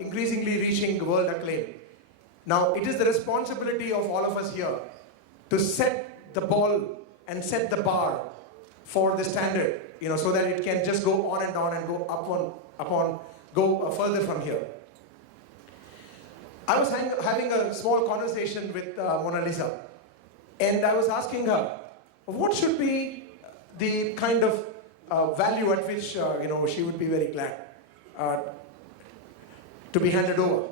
increasingly reaching world acclaim. Now, it is the responsibility of all of us here to set the ball and set the bar for the standard, so that it can just go on and on and go go further from here. I was having a small conversation with Mona Lisa, and I was asking her, what should be the kind of value at which she would be very glad to be handed over.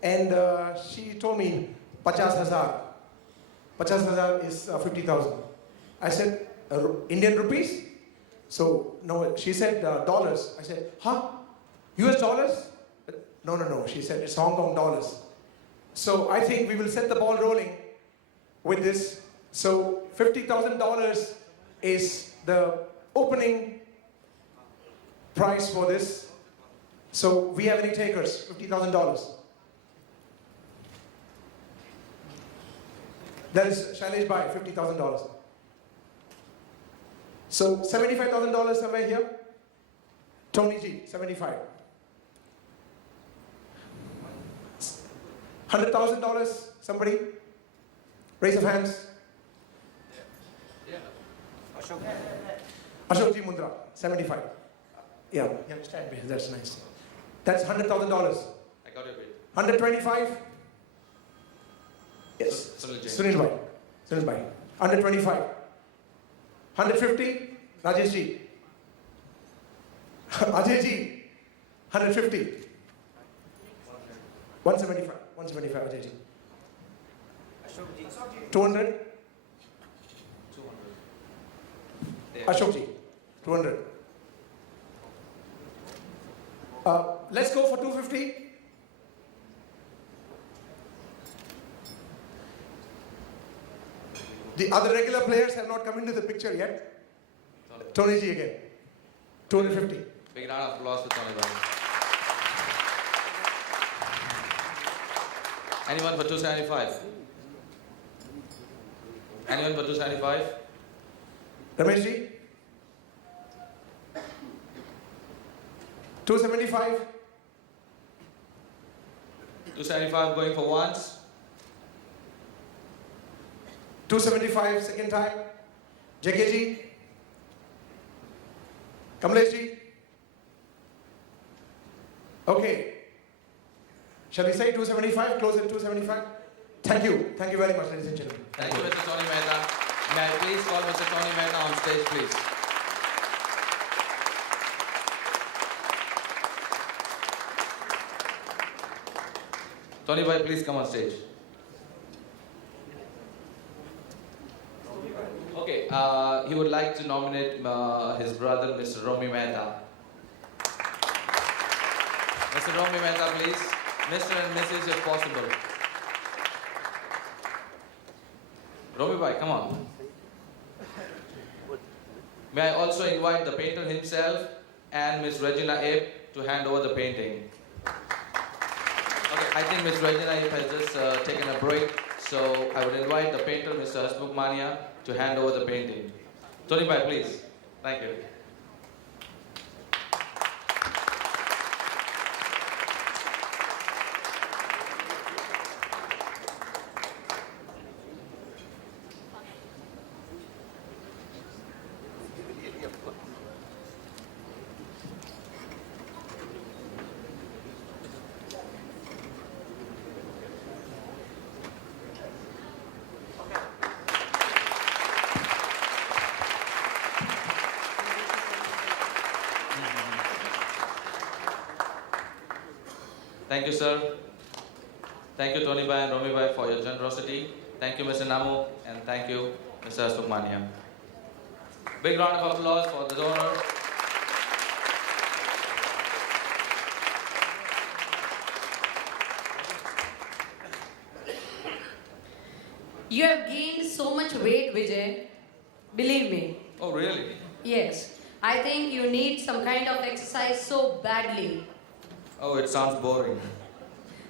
And she told me, 50,000. 50,000 is 50,000. I said, Indian rupees? So, no, she said dollars. I said, huh? US dollars? No. She said, it's Hong Kong dollars. So I think we will set the ball rolling with this. So $50,000 is the opening price for this. So we have any takers? $50,000. That is Shailesh Bhai, $50,000. So $75,000 somewhere here. Tony G, 75. $100,000, somebody? Raise of hands. Yeah. Ashok G Mundra, 75. Yeah, stand behind. That's nice. That's $100,000. I got your bid. 125? Yes. Sunil Bhai. 125. 150? Rajesh Ji. Ajay Ji. 150. 175. 175, Ajay Ji. 200? Ashok Ji. 200. Let's go for 250. The other regular players have not come into the picture yet. Tony Ji again. 250. Big round of applause for Tony Bhai. Anyone for 275? Anyone for 275? Ramesh Ji? 275? 275 going for once. 275 second time. JK Ji? Kamlesh Ji? Okay. Shall we say 275? Close at 275? Thank you. Thank you very much, ladies and gentlemen. Thank you, Mr. Tony Mehta. May I please call Mr. Tony Mehta on stage, please? Tony Bhai, please come on stage. Okay, he would like to nominate his brother, Mr. Romy Mehta. Mr. Romy Mehta, please. Mr. and Mrs. if possible. Romy Bhai, come on. May I also invite the painter himself and Miss Regina Abe to hand over the painting. Okay, I think Miss Regina Abe has just taken a break, so I would invite the painter, Mr. Hasmukh Mania, to hand over the painting. Tony Bhai, please. Thank you. Thank you, sir. Thank you, Tony Bhai and Romy Bhai, for your generosity. Thank you, Mr. Namu, and thank you, Mr. Hasmukh Mania. Big round of applause for the donor. You have gained so much weight, Vijay. Believe me. Oh, really? Yes. I think you need some kind of exercise so badly. Oh, it sounds boring.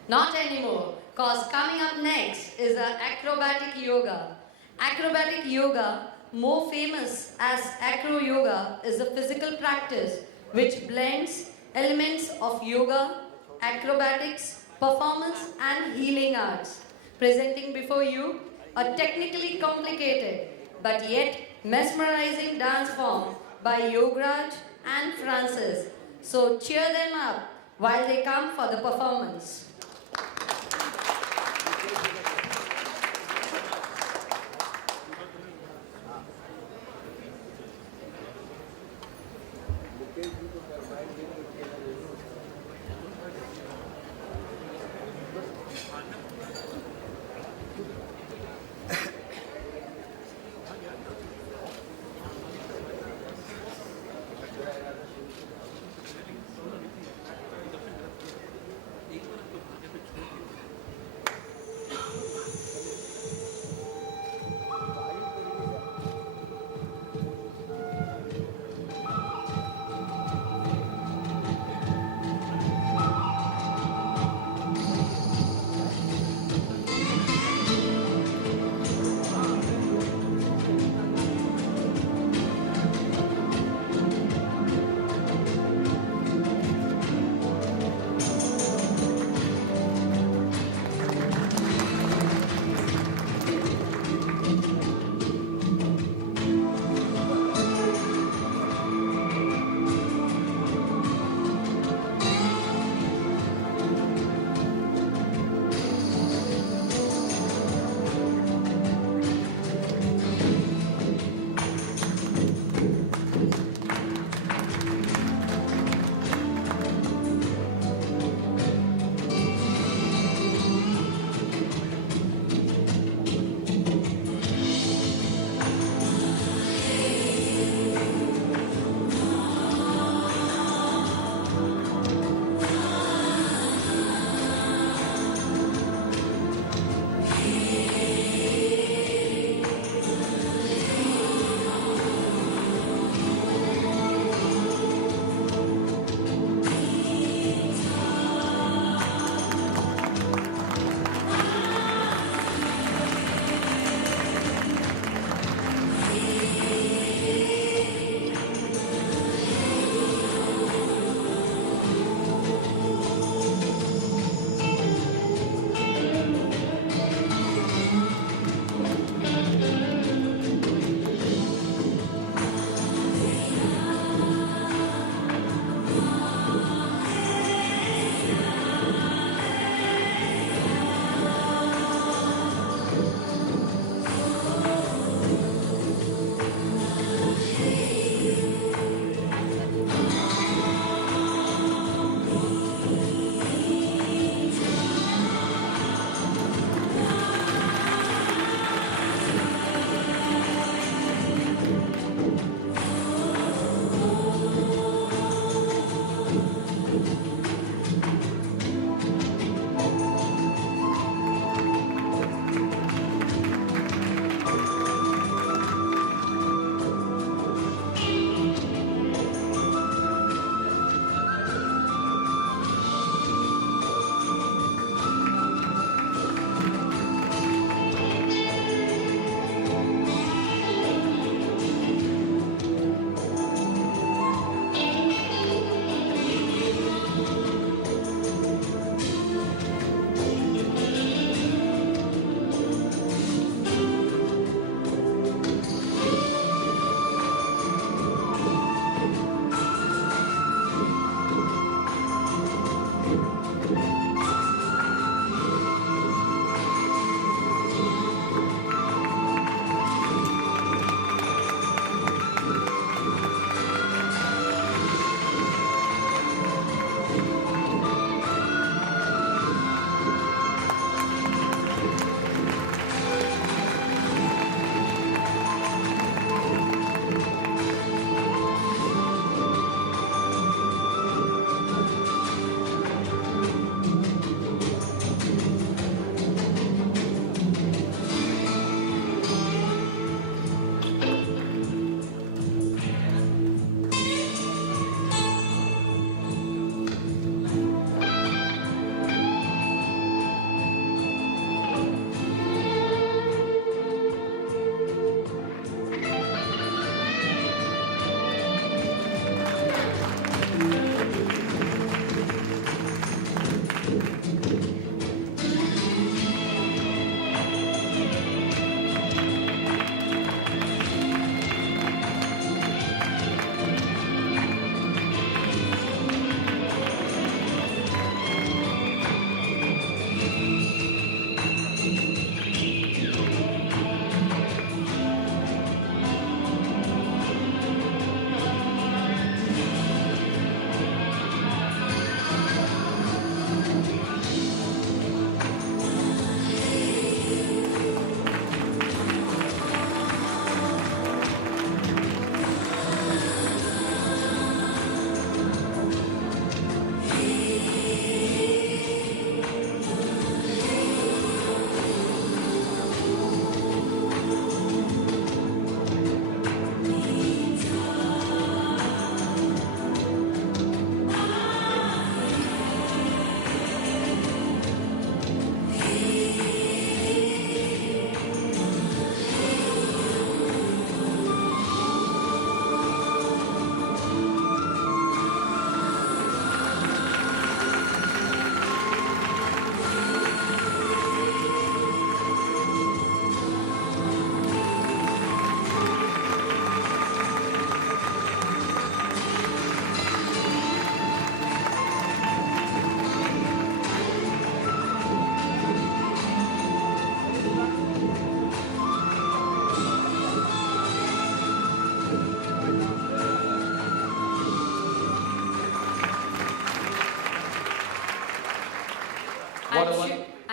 Not anymore, cause coming up next is acrobatic yoga. Acrobatic yoga, more famous as acro yoga, is a physical practice which blends elements of yoga acrobatics, performance and healing arts. Presenting before you a technically complicated but yet mesmerizing dance form by Yograj and Francis. So cheer them up while they come for the performance.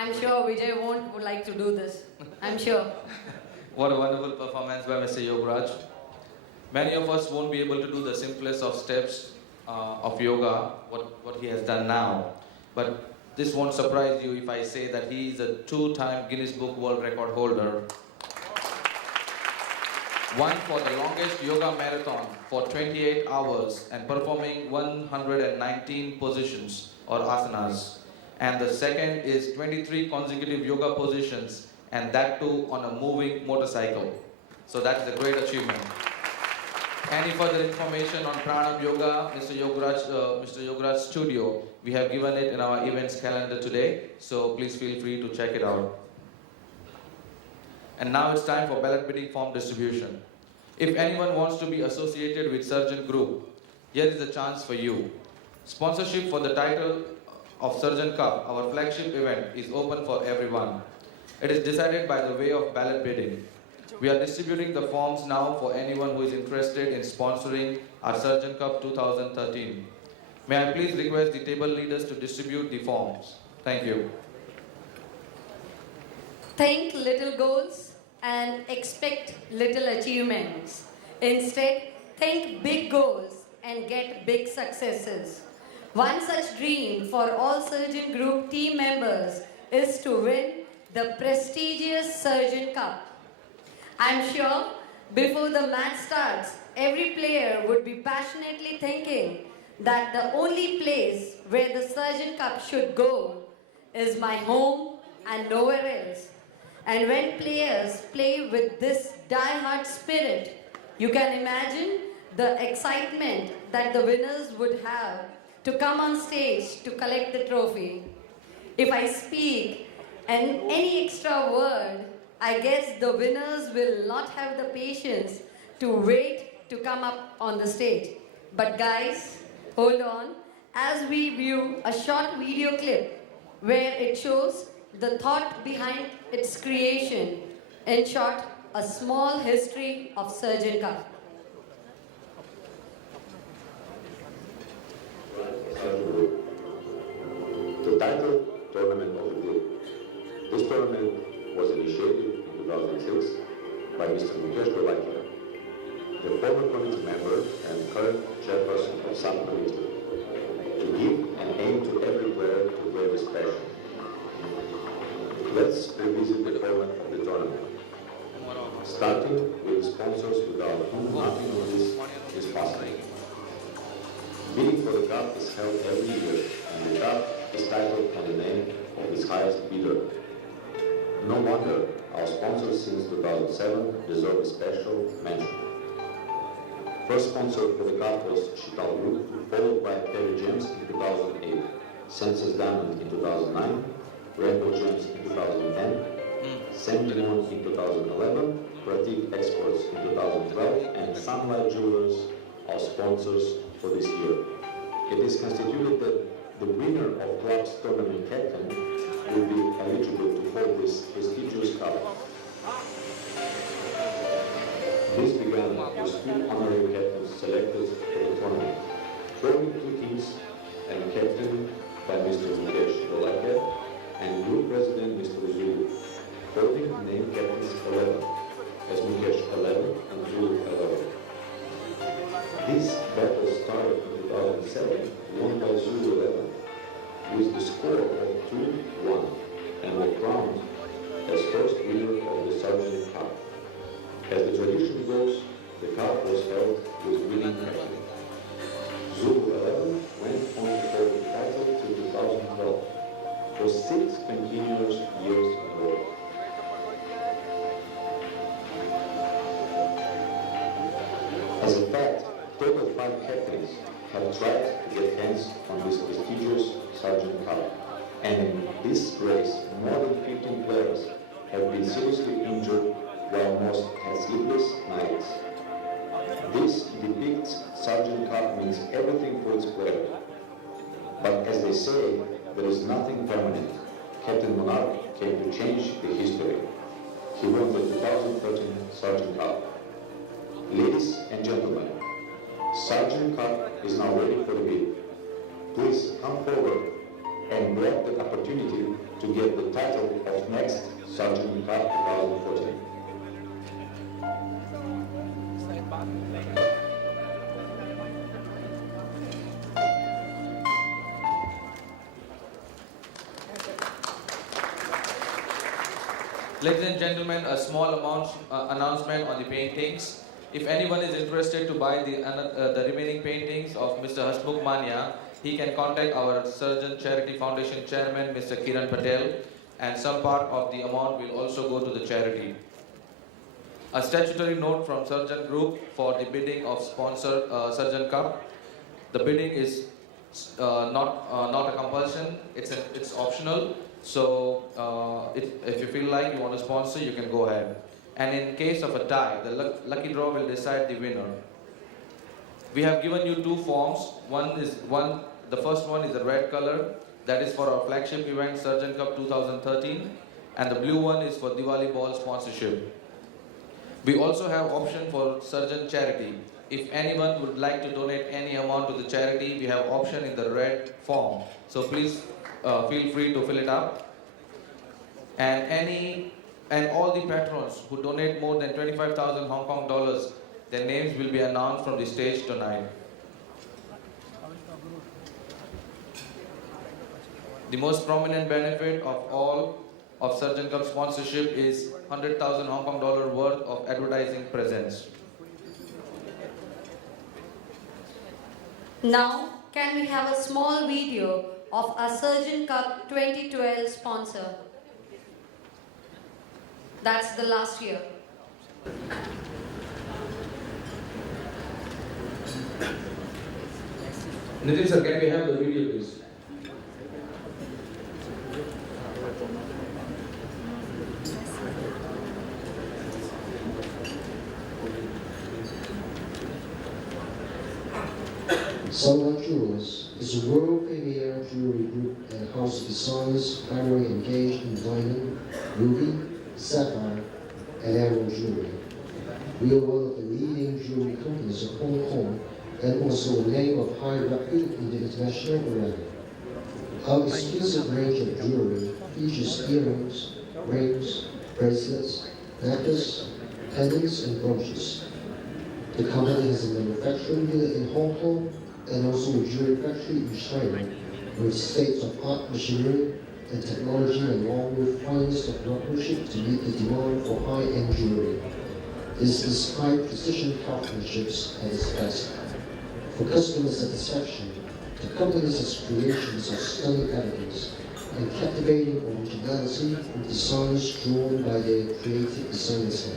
I'm sure Vijay would like to do this. I'm sure. What a wonderful performance by Mr. Yogaraj. Many of us won't be able to do the simplest of steps of yoga, what he has done now. But this won't surprise you if I say that he is a 2-time Guinness Book World Record holder. One for the longest yoga marathon for 28 hours and performing 119 positions or asanas. And the second is 23 consecutive yoga positions, and that too on a moving motorcycle. So that is a great achievement. Any further information on Pranam Yoga, Mr. Yogaraj's studio, we have given it in our events calendar today, so please feel free to check it out. And now it's time for ballot bidding form distribution. If anyone wants to be associated with Sarjan Group, here is a chance for you. Sponsorship for the title of Sarjan Cup, our flagship event, is open for everyone. It is decided by the way of ballot bidding. We are distributing the forms now for anyone who is interested in sponsoring our Sarjan Cup 2013. May I please request the table leaders to distribute the forms. Thank you. Think little goals and expect little achievements. Instead, think big goals and get big successes. One such dream for all Sarjan Group team members is to win the prestigious Sarjan Cup. I'm sure before the match starts, every player would be passionately thinking that the only place where the Sarjan Cup should go is my home and nowhere else. And when players play with this die-hard spirit, you can imagine the excitement that the winners would have to come on stage to collect the trophy. If I speak any extra word, I guess the winners will not have the patience to wait to come up on the stage. But guys, hold on, as we view a short video clip where it shows the thought behind its creation. In short, a small history of Sarjan Cup. The title tournament of the group. This tournament was initiated in 2006 by Mr. Mukesh Dolakia, the former committee member and current chairperson of some committee, to give an aim to every player to play with passion. Let's revisit the format of the tournament, starting with sponsors without whom nothing of this is possible. Bidding for the cup is held every year, and the cup is titled on the name of its highest bidder. No wonder our sponsors since 2007 deserve a special mention. First sponsor for the cup was Shital Group, followed by Perry Gems in 2008, Census Diamond in 2009, Rainbow Gems in 2010, Sentinel in 2011, Pratik Exports in 2012, and Sunlight Jewelers, our sponsors for this year. It is constituted that the winner of club's tournament captain will be eligible to hold this prestigious cup. This began with 2 honorary captains selected for the tournament, forming 2 teams and captained by Mr. Mukesh Dolakia. Group President Mr. Zulu, holding name captains 11, as Mukesh 11 and Zulu 11. This battle started in 2007, won by Zulu 11, with the score of 2-1, and were crowned as first winner of the Sarjan Cup. As the tradition goes, the cup was held with winning captain. Zulu 11 went on to hold the title till 2012, for 6 continuous years in a row. As a fact, total 5 captains have tried to get hands on this prestigious Sarjan Cup, and in this race, more than 15 players have been seriously injured, while most had sleepless nights. This depicts Sarjan Cup means everything for its player. But as they say, there is nothing permanent. Captain Monarch came to change the history. He won the 2013 Sarjan Cup. Ladies and gentlemen, Sarjan Cup is now ready for the bid. Please come forward and grab the opportunity to get the title of next Sarjan Cup 2014. Ladies and gentlemen, a small announcement on the paintings. If anyone is interested to buy the remaining paintings of Mr. Hasmukh Mania, he can contact our Sarjan Charity Foundation Chairman, Mr. Kiran Patel, and some part of the amount will also go to the charity. A statutory note from Sarjan Group for the bidding of sponsor Sarjan Cup. The bidding is not a compulsion, it's optional. So if you feel like you want to sponsor, you can go ahead. And in case of a tie, the lucky draw will decide the winner. We have given you 2 forms. The first one is the red color, that is for our flagship event Sarjan Cup 2013, and the blue one is for Diwali Ball sponsorship. We also have option for Sarjan Charity. If anyone would like to donate any amount to the charity, we have option in the red form. So please feel free to fill it up. And all the patrons who donate more than 25,000 Hong Kong dollars, their names will be announced from the stage tonight. The most prominent benefit of all of Sarjan Cup sponsorship is 100,000 Hong Kong dollar worth of advertising presence. Now, can we have a small video of our Sarjan Cup 2012 sponsor? That's the last year. Nitin sir, can we have the video please? Sarjan Jewelers is a world premier jewelry group and house of designers primarily engaged in diamond, ruby, sapphire, and emerald jewelry. We are one of the leading jewelry companies of Hong Kong and also a name of high repute in the international arena. Our exclusive range of jewelry features earrings, rings, bracelets, necklaces, pendants, and brooches. The company has a manufacturing unit in Hong Kong and also a jewelry factory in China with state-of-the-art machinery and technology along with finest of workmanship to meet the demand for high-end jewelry. This is high-precision craftsmanship at its best. For customer satisfaction, the company's creations of stunning elegance and captivating originality with designs drawn by their creative designers,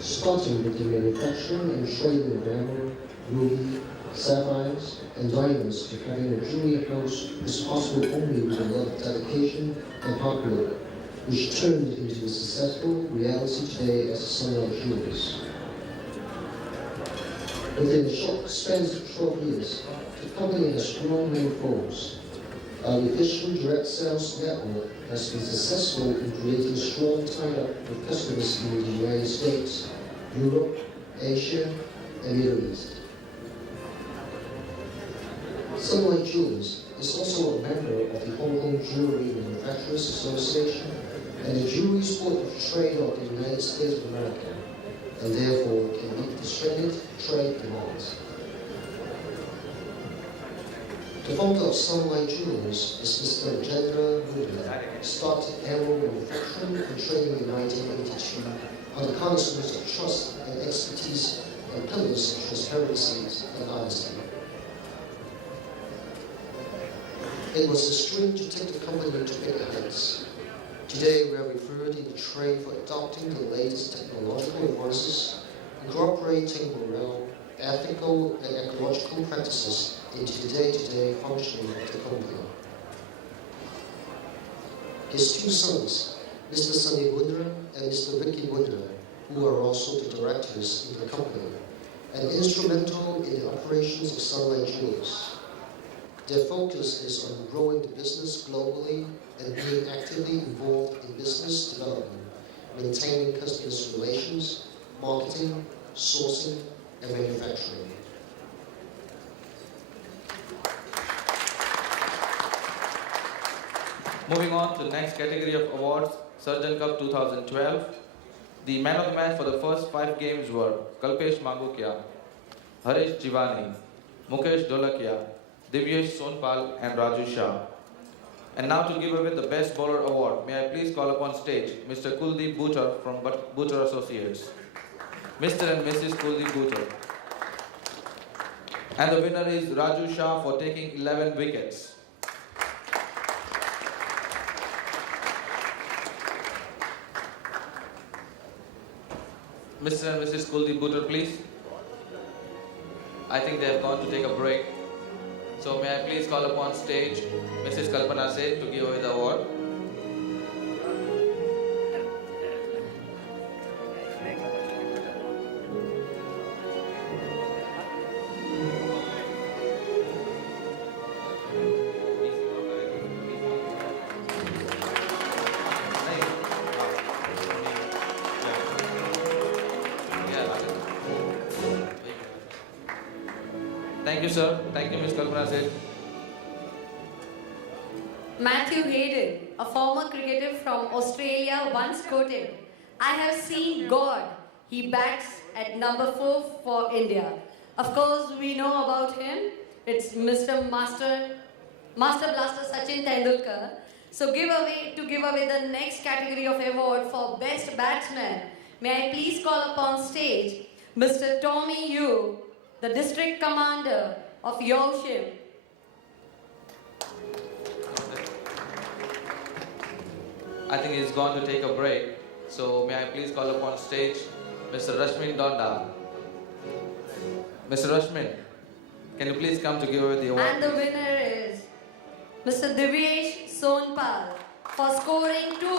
starting with the manufacturing and trading of emerald, ruby, sapphires, and diamonds to having a jewelry house is possible only with a lot of dedication and hard work, which turned into a successful reality today as Sarjan Jewelers. Within a short span of 12 years, the company has grown many folds. Our efficient direct sales network has been successful in creating strong tie-up with customers in the United States, Europe, Asia, and Middle East. Sarjan Jewelers is also a member of the Hong Kong Jewelry Manufacturers Association and the Jewelry Board of Trade of the United States of America, and therefore can meet the stringent trade demands. The founder of Sunlight Jewelers is Mr. Jendra Mudra, started emerald manufacturing and trading in 1982 on the cornerstones of trust and expertise and pillars of transparency and honesty. It was a dream to take the company to bigger heights. Today, we are referred in the trade for adopting the latest technological advances, incorporating moral, ethical, and ecological practices into the day-to-day functioning of the company. His two sons, Mr. Sunny Bundra and Mr. Vicky Bundra, who are also the directors in the company, and instrumental in the operations of Sunlight Jewelers. Their focus is on growing the business globally and being actively involved in business development, maintaining customer relations, marketing, sourcing, and manufacturing. Moving on to the next category of awards, Sarjan Cup 2012. The man of the match for the first 5 games were Kalpesh Mangukia, Harish Jivani, Mukesh Dolakia, Divyesh Sonpal and Raju Shah. And now to give away the Best Bowler Award, may I please call upon stage Mr. Kuldeep Butcher from Butcher Associates. Mr. and Mrs. Kuldeep Butcher. And the winner is Raju Shah for taking 11 wickets. Mr. and Mrs. Kuldeep Butcher, please. I think they have gone to take a break. So may I please call upon stage Mrs. Kalpana Seth to give away the award. Thank you, sir. Thank you, Ms. Kalpana Seth. Matthew Hayden, a former cricketer from Australia, once quoted, "I have seen God. He bats at number 4 for India." Of course, we know about him. It's Mr. Master Blaster Sachin Tendulkar. So to give away the next category of award for Best Batsman, may I please call upon stage Mr. Tommy Yu, the District Commander of Yorkshire. I think he's gone to take a break. So may I please call upon stage Mr. Rashmin Donda. Mr. Rashmin, can you please come to give away the award? And the winner is Mr. Divyesh Sonpal for scoring 2.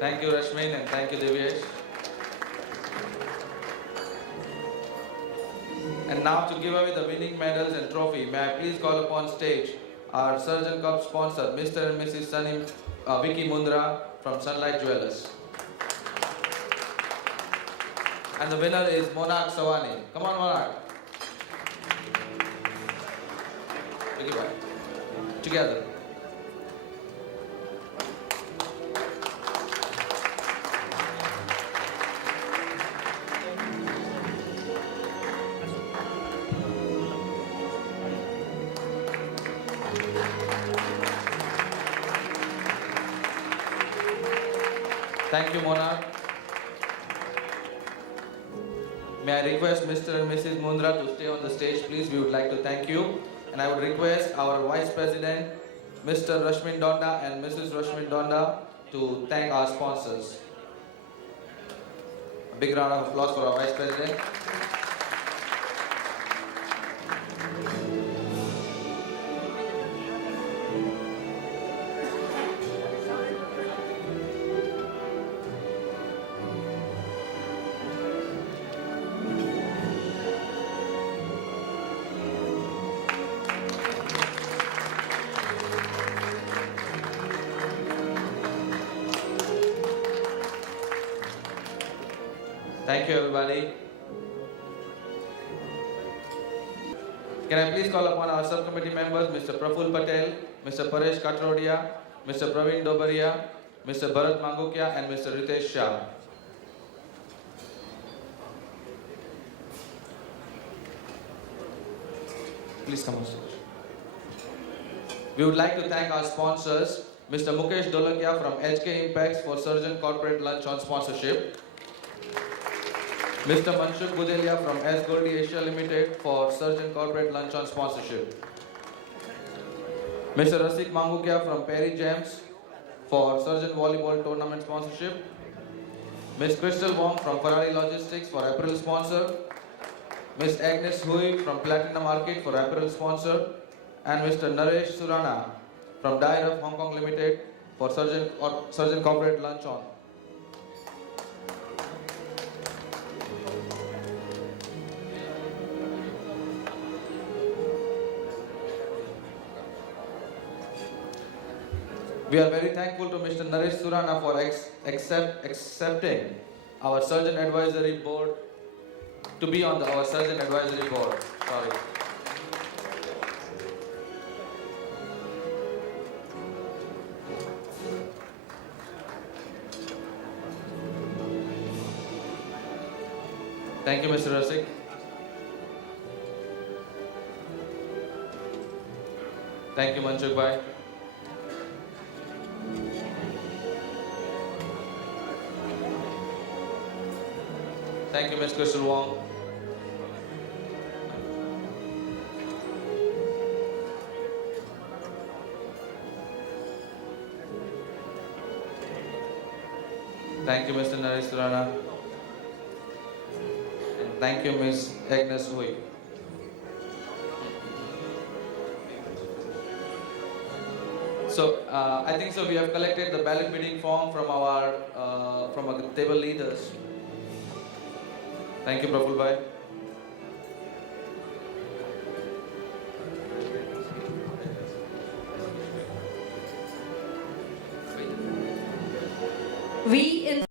Thank you, Rashmin, and thank you, Divyesh. And now to give away the winning medals and trophy, may I please call upon stage our Sarjan Cup sponsor, Mr. and Mrs. Sunny Vicky Mundra from Sunlight Jewelers. And the winner is Monarch Sawani. Come on, Monarch. Together. Thank you, Monarch. May I request Mr. and Mrs. Mundra to stay on the stage, please? We would like to thank you. And I would request our Vice President, Mr. Rashmin Donda and Mrs. Rashmin Donda to thank our sponsors. A big round of applause for our Vice President. Thank you, everybody. Can I please call upon our subcommittee members, Mr. Praful Patel, Mr. Paresh Katrodia, Mr. Praveen Dobaria, Mr. Bharat Mangukia, and Mr. Ritesh Shah. Please come on stage. We would like to thank our sponsors, Mr. Mukesh Dolakia from HK Impacts for Sarjan Corporate Lunch on sponsorship, Mr. Manshuk Budelia from S Goldie Asia Limited for Sarjan Corporate Lunch on sponsorship, Mr. Rasik Mangukia from Perry Gems for Sarjan Volleyball Tournament sponsorship, Ms. Crystal Wong from Ferrari Logistics for apparel sponsor, Ms. Agnes Hui from Platinum Market for apparel sponsor, and Mr. Naresh Surana from Dyer of Hong Kong Limited for Sarjan Corporate Lunch on. We are very thankful to Mr. Naresh Surana for accepting our Surgeon Advisory Board to be on our Surgeon Advisory Board. Sorry. Thank you, Mr. Rasik. Thank you, Manchuk Bhai. Thank you, Ms. Crystal Wong. Thank you, Mr. Naresh Surana. And thank you, Ms. Agnes Hui. So, I think so we have collected the ballot bidding form from our table leaders. Thank you, Praful Bhai. We in